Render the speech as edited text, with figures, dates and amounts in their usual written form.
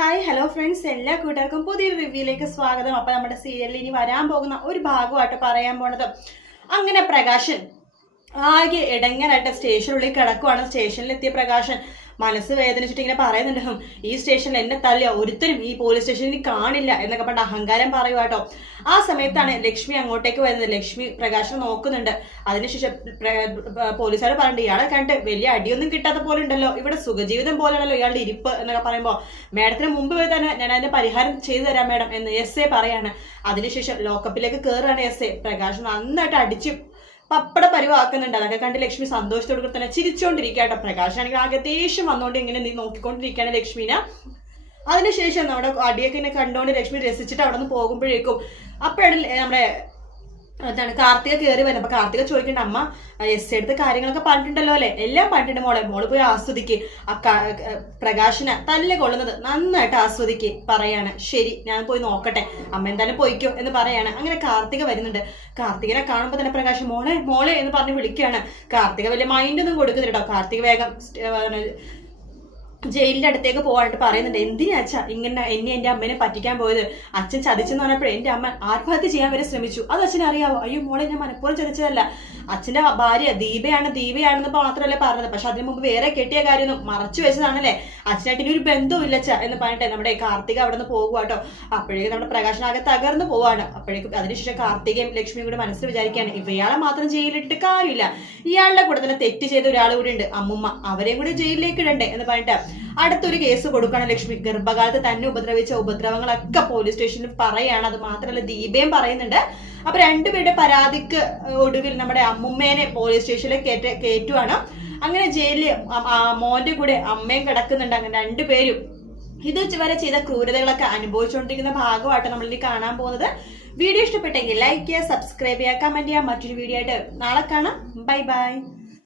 Hi hello friends, എല്ലാ കൂട്ടുകാർക്കും പുതിയൊരു റിവ്യൂയിലേക്ക് സ്വാഗതം. അപ്പോൾ നമ്മുടെ സീരിയലിൽ ഇനി വരാൻ പോകുന്ന ഒരു ഭാഗമായിട്ട് പറയാൻ പോണത്, അങ്ങനെ പ്രകാശൻ ആകെ ഇടങ്ങനായിട്ട് സ്റ്റേഷനുള്ളിൽ കിടക്കുവാണ്. സ്റ്റേഷനിലെത്തിയ പ്രകാശൻ മനസ്സ് വേദനിച്ചിട്ട് ഇങ്ങനെ പറയുന്നുണ്ട്, ഈ സ്റ്റേഷനിൽ എന്നെ തള്ളിയ ഒരുത്തരും ഈ പോലീസ് സ്റ്റേഷനിൽ കാണില്ല എന്നൊക്കെ പറഞ്ഞ അഹങ്കാരം പറയുവാട്ടോ. ആ സമയത്താണ് ലക്ഷ്മി അങ്ങോട്ടേക്ക് വരുന്നത്. ലക്ഷ്മി പ്രകാശനെ നോക്കുന്നുണ്ട്. അതിനുശേഷം പോലീസുകാർ പറഞ്ഞിട്ട്, ഇയാളെ കണ്ട് വലിയ അടിയൊന്നും കിട്ടാത്ത പോലെ ഉണ്ടല്ലോ, ഇവിടെ സുഖജീവിതം പോലെയാണല്ലോ ഇയാളുടെ ഇരിപ്പ് എന്നൊക്കെ പറയുമ്പോൾ, മാഡത്തിന് മുമ്പ് പോയി തന്നെ ഞാൻ അതിന്റെ പരിഹാരം ചെയ്തു തരാം മാഡം എന്ന് എസ് എ പറയാണ്. അതിനുശേഷം ലോക്കപ്പിലേക്ക് കയറുകയാണ് എസ് എ. പ്രകാശൻ നന്നായിട്ട് അടിച്ച് പപ്പട പരിവാക്കുന്നുണ്ട്. അതൊക്കെ കണ്ട് ലക്ഷ്മി സന്തോഷത്തോടു കൂടി തന്നെ ചിരിച്ചോണ്ടിരിക്കട്ടോ. പ്രകാശാണെങ്കിൽ ആകെ ദേഷ്യം വന്നുകൊണ്ട് ഇങ്ങനെ നോക്കിക്കൊണ്ടിരിക്കുകയാണ് ലക്ഷ്മിനെ. അതിനുശേഷം നമ്മുടെ അടിയൊക്കെ ഇങ്ങനെ കണ്ടുകൊണ്ട് ലക്ഷ്മി രസിച്ചിട്ട് അവിടെ നിന്ന് പോകുമ്പോഴേക്കും അപ്പോഴാണ് നമ്മുടെ എന്താണ് കാർത്തിക കയറി വരുന്നത്. അപ്പൊ കാർത്തിക ചോദിക്കണ്ട, അമ്മ എസ് എടുത്ത് കാര്യങ്ങളൊക്കെ പറഞ്ഞിട്ടുണ്ടല്ലോ അല്ലെ? എല്ലാം പറഞ്ഞിട്ടുണ്ട് മോള് പോയി ആസ്വദിക്ക്. ആ പ്രകാശന തല്ല് കൊള്ളുന്നത് നന്നായിട്ട് ആസ്വദിക്ക് പറയാണ്. ശരി, ഞാൻ പോയി നോക്കട്ടെ, അമ്മ എന്തായാലും പോയിക്കോ എന്ന് പറയാണ്. അങ്ങനെ കാർത്തിക വരുന്നുണ്ട്. കാർത്തികനെ കാണുമ്പോൾ തന്നെ പ്രകാശ് മോളെ മോളെ എന്ന് പറഞ്ഞ് വിളിക്കുകയാണ്. കാർത്തിക വലിയ മൈൻഡൊന്നും കൊടുക്കുന്നില്ല. കാർത്തിക വേഗം ജയിലിന്റെ അടുത്തേക്ക് പോകാനായിട്ട് പറയുന്നുണ്ട്. എന്തിനാ അച്ഛാ ഇങ്ങനെ എന്റെ അമ്മേനെ പറ്റിക്കാൻ പോയത്? അച്ഛൻ ചതിച്ചെന്ന് പറഞ്ഞപ്പോഴേ എന്റെ അമ്മ ആത്മഹത്യ ചെയ്യാൻ വരെ ശ്രമിച്ചു. അത് അച്ഛൻ അറിയാവോ? അയ്യോ മോളെ, ഞാൻ മനഃപൂർവ്വം ചതിച്ചതല്ല. അച്ഛന്റെ ഭാര്യ ദീപയാണെന്ന് മാത്രമല്ലേ പറഞ്ഞത്, പക്ഷെ അതിന് മുമ്പ് വേറെ കെട്ടിയ കാര്യമൊന്നും മറച്ചു വെച്ചതാണല്ലേ. അച്ഛനായിട്ട് ഇനി ഒരു ബന്ധവും ഇല്ല അച്ഛാ എന്ന് പറഞ്ഞിട്ട് നമ്മുടെ കാർത്തിക അവിടെ നിന്ന് പോകുവാട്ടോ. അപ്പോഴേക്കും നമ്മുടെ പ്രകാശനാകെ തകർന്നു പോവാണ്. അപ്പോഴേക്കും അതിനുശേഷം കാർത്തികയും ലക്ഷ്മിയും കൂടി മനസ്സിൽ വിചാരിക്കുകയാണ്, ഇയാളെ മാത്രം ജയിലിലിട്ട് കാര്യമില്ല, ഇയാളുടെ കൂടെ തന്നെ തെറ്റ് ചെയ്ത ഒരാൾ കൂടി ഉണ്ട്, അമ്മുമ്മ, അവരെയും കൂടി ജയിലിലേക്ക് ഇടണ്ടേ എന്ന് പറഞ്ഞിട്ട് അടുത്തൊരു കേസ് കൊടുക്കണം ലക്ഷ്മി. ഗർഭകാലത്ത് തന്നെ ഉപദ്രവിച്ച ഉപദ്രവങ്ങളൊക്കെ പോലീസ് സ്റ്റേഷനിൽ പറയാണ്. അത് മാത്രമല്ല ദീപയും പറയുന്നുണ്ട്. അപ്പൊ രണ്ടുപേരുടെ പരാതിക്ക് ഒടുവിൽ നമ്മുടെ അമ്മുമ്മേനെ പോലീസ് സ്റ്റേഷനിൽ കയറ്റുവാണ്. അങ്ങനെ ജയിലിൽ മോന്റെ കൂടെ അമ്മയും കിടക്കുന്നുണ്ട്. അങ്ങനെ രണ്ടുപേരും ഇത് വരെ ചെയ്ത ക്രൂരതകളൊക്കെ അനുഭവിച്ചുകൊണ്ടിരിക്കുന്ന ഭാഗമായിട്ട് നമ്മളിനി കാണാൻ പോകുന്നത്. വീഡിയോ ഇഷ്ടപ്പെട്ടെങ്കിൽ ലൈക്ക് ചെയ്യുക, സബ്സ്ക്രൈബ് ചെയ്യുക, കമന്റ് ചെയ്യുക. മറ്റൊരു വീഡിയോ ആയിട്ട് നാളെ കാണാം. Bye bye.